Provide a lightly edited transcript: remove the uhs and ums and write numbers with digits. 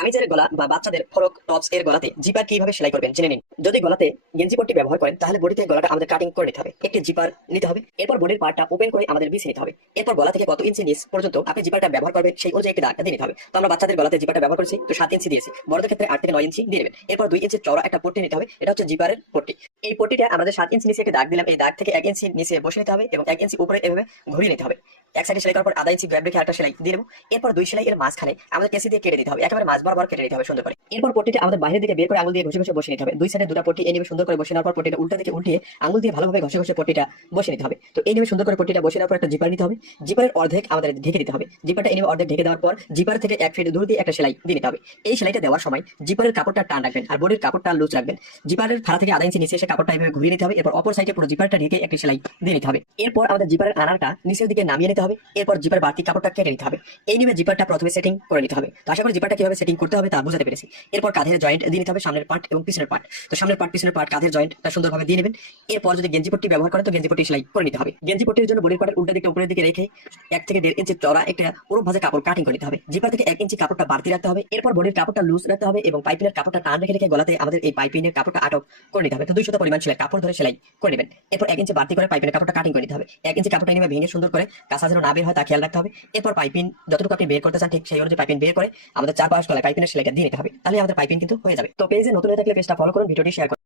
কামিজের গলা বা বাচ্চাদের ফরক টপস এর গলাতে জিপার কিভাবে সেলাই করবেন জেনে নিন। যদি গলাতে গেঞ্জি পট্টি ব্যবহার করেন তাহলে বডি থেকে গলাটা আমাদের কাটিং করে নিতে হবে, একটি জিপার নিতে হবে। এরপর বডির পার্টটা ওপেন করে আমাদের বিছে নিতে হবে। এরপর গলা থেকে কত ইঞ্চি নিচ পর্যন্ত আপনি জিপারটা ব্যবহার করবেন সেই অনুযায়ী একটি দাগটা দিয়ে নিতে হবে। তো আমরা বাচ্চাদের গলাতে জিপারটা ব্যবহার করেছি, তো 7 ইঞ্চি দিয়েছি, বড়দের ক্ষেত্রে 8 থেকে 9 ইঞ্চি দিয়ে নেবেন। এরপর 2 ইঞ্চি চওড়া একটা পট্টি নিতে হবে, এটা হচ্ছে জিপারের পট্টি। এই পট্টিটা আমাদের 7 ইঞ্চি নিচে একটা দাগ দিলাম, এই দাগ থেকে 1 ইঞ্চি নিচে বসে নিতে হবে এবং 1 ইঞ্চি উপরে এভাবে ঘুরিয়ে নিতে হবে। এক সাইডে সেলাই করার পর আধা ইঞ্চি গ্যাপ রেখে একটা সেলাই দিয়ে দেবো। এরপর 2 সেলাই এর মাঝখানে আমাদের কেসি দিয়ে কেটে দিতে হবে, একেবারে মাঝ বরাবর কেটে নিতে হবে সুন্দর করে। এরপর পট্টিটা আমাদের বাইরের দিকে বের করে আঙুল দিয়ে ঘষে ঘষে বসে নিতে হবে। 2 সাইডে দুটো পট্টি এই নিয়ে সুন্দর করে বসে নেওয়ার পর পট্টিটা উল্টা দিকে উল্টিয়ে আঙুল দিয়ে ভালোভাবে ঘষে ঘষে পট্টিটা বসে নিতে হবে। তো এই নিয়ে সুন্দর করে পট্টিটা বসে নেওয়ার পর একটা জিপার নিতে হবে, জিপারের অর্ধেক আমাদের ঢেকে দিতে হবে। জিপারটা এই নিয়ে অর্ধেক ঢেকে দেওয়ার পর জিপার থেকে 1 ফিট দূর দিয়ে একটা সেলাই দিয়ে নিতে হবে। এই সেলাইটা দেওয়ার সময় জিপারের কাপড়টা টান রাখবেন আর বডির কাপড়টা লুজ রাখবেন। জিপারের ফাড়া থেকে আধা ইঞ্চি নিচে এসে কাপড়টা এভাবে ঘুরিয়ে নিতে হবে। এরপর অপর সাইডে পুরো জিপারটা ঢেকে একটা সেলাই দিয়ে নিতে হবে। এরপর আমাদের জিপারের আনারটা নিচের দিকে নামিয়ে নিতে হবে। এরপর জিপার বাড়তি কাপড়টা কেটে নিতে হবে। এই নিয়ে জিপারটা প্রথমে সেটিং করে নিতে হবে। তো আশা করি জিপারটা কিভাবে সেটিং করতে হবে তা বুঝাতে পেরেছি। এরপর কাঁধের জয়েন্ট দিয়ে নিতে হবে, সামনের পার্ট এবং পিছনের পার্ট। তো সামনের পার্ট পিছনের পার্ট কাঁধের জয়েন্টটা সুন্দরভাবে দিয়ে নেবেন। এরপর যদি গেঞ্জি পট্টি ব্যবহার করেন তো গেঞ্জি পট্টি সেলাই করে নিতে হবে। গেঞ্জি পট্টির জন্য বডির পার্টের উল্টা দিকে উপরের দিকে রেখে 1 থেকে 1.5 ইঞ্চি চওড়া একটা পুরো ভাঁজে কাপড় কাটিং করে নিতে হবে। জিপার থেকে 1 ইঞ্চি কাপড়টা বাড়তি রাখতে হবে। এরপর বডির কাপড়টা লুজ রাখতে হবে এবং পাইপিনের কাপড়টা টান রেখে রেখে গলাতে আমাদের এই পাইপিনের কাপড়টা আটক করে নিতে হবে। তো 200 পরিমাণ সেলাই কাপড় ধরে সেলাই করে নেবেন। এরপর 1 ইঞ্চি বাড়তি করে পাইপিনের কাপড়টা কাটিং করে নিতে হবে। 1 ইঞ্চি কাপড়টা নিয়ে ভেঙে সুন্দর করে কাঁচা যেন না বের হয় তা খেয়াল রাখতে হবে। এরপর পাইপিন যতটুকু আপনি বের করতে চান ঠিক সেই অনুযায়ী পাইপিন বের করে আমাদের 4 পাশ গলায় পাইপিনের সেলাইটা দিয়ে নিতে হবে। তাহলে আমাদের পাইপিন কিন্তু হয়ে যাবে। তো পেজে নতুন হয়ে থাকলে পেজটা ফলো করুন, ভিডিওটি শেয়ার করুন।